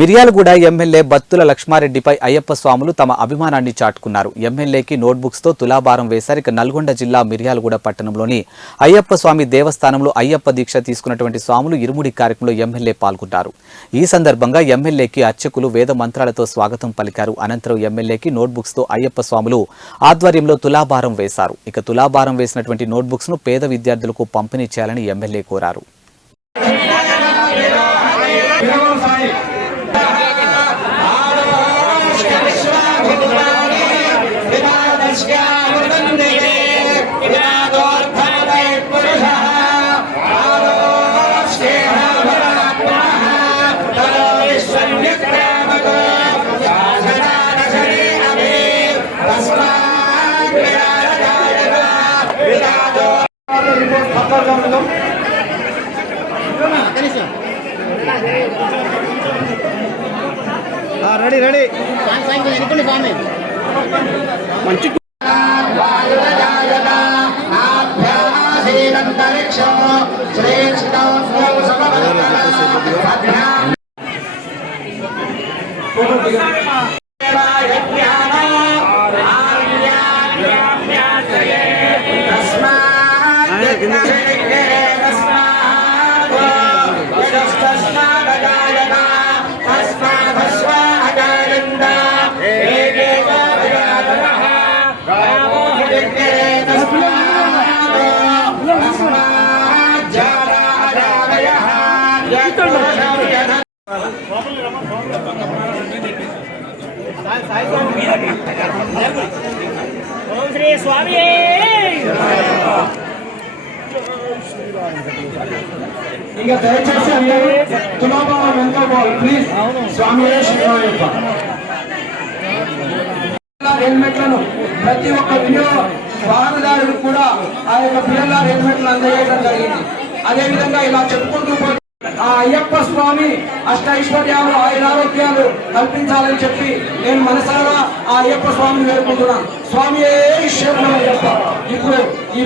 Miryalaguda MLA Battula లక్ష్మారెడ్డిపై Ayyappa స్వాములు తమ అభిమానాన్ని చాటుకున్నారు. ఎమ్మెల్యేకి నోట్బుక్స్ తో తులాభారం వేశారు. ఇక నల్గొండ జిల్లా మిర్యాలగూడ పట్టణంలోని అయ్యప్ప స్వామి దేవస్థానంలో అయ్యప్ప దీక్ష తీసుకున్నటువంటి స్వాములు ఇరుముడి కార్యక్రమంలో ఎమ్మెల్యే పాల్గొన్నారు. ఈ సందర్భంగా ఎమ్మెల్యేకి అర్చకులు వేద మంత్రాలతో స్వాగతం పలికారు. అనంతరం ఎమ్మెల్యేకి నోట్బుక్స్ తో అయ్యప్ప స్వాములు ఆధ్వర్యంలో తులాభారం వేశారు. ఇక తులాభారం వేసినటువంటి నోట్బుక్స్ ను పేద విద్యార్థులకు పంపిణీ చేయాలని ఎమ్మెల్యే కోరారు. రెడీ రెడీ మంచి ఓం శ్రీ స్వామి ఇక దయచేసి అందరూ తులాభారం ఎంతో ప్లీజ్ స్వామి హెల్మెట్లను ప్రతి ఒక్క వినియోగ వాహనదారులు కూడా ఆ యొక్క పిఎల్ఆర్ హెల్మెట్లను అందజేయడం జరిగింది. అదేవిధంగా ఇలా చెప్పుకుంటూ ఆ అయ్యప్ప స్వామి అష్టైశ్వర్యాలు ఆయురారోగ్యాలు కల్పించాలని చెప్పి నేను మనసారా ఆ అయ్యప్ప స్వామిని వేడుకుంటున్నాను. స్వామి శరణం అయ్యప్ప. ఇప్పుడు ఈ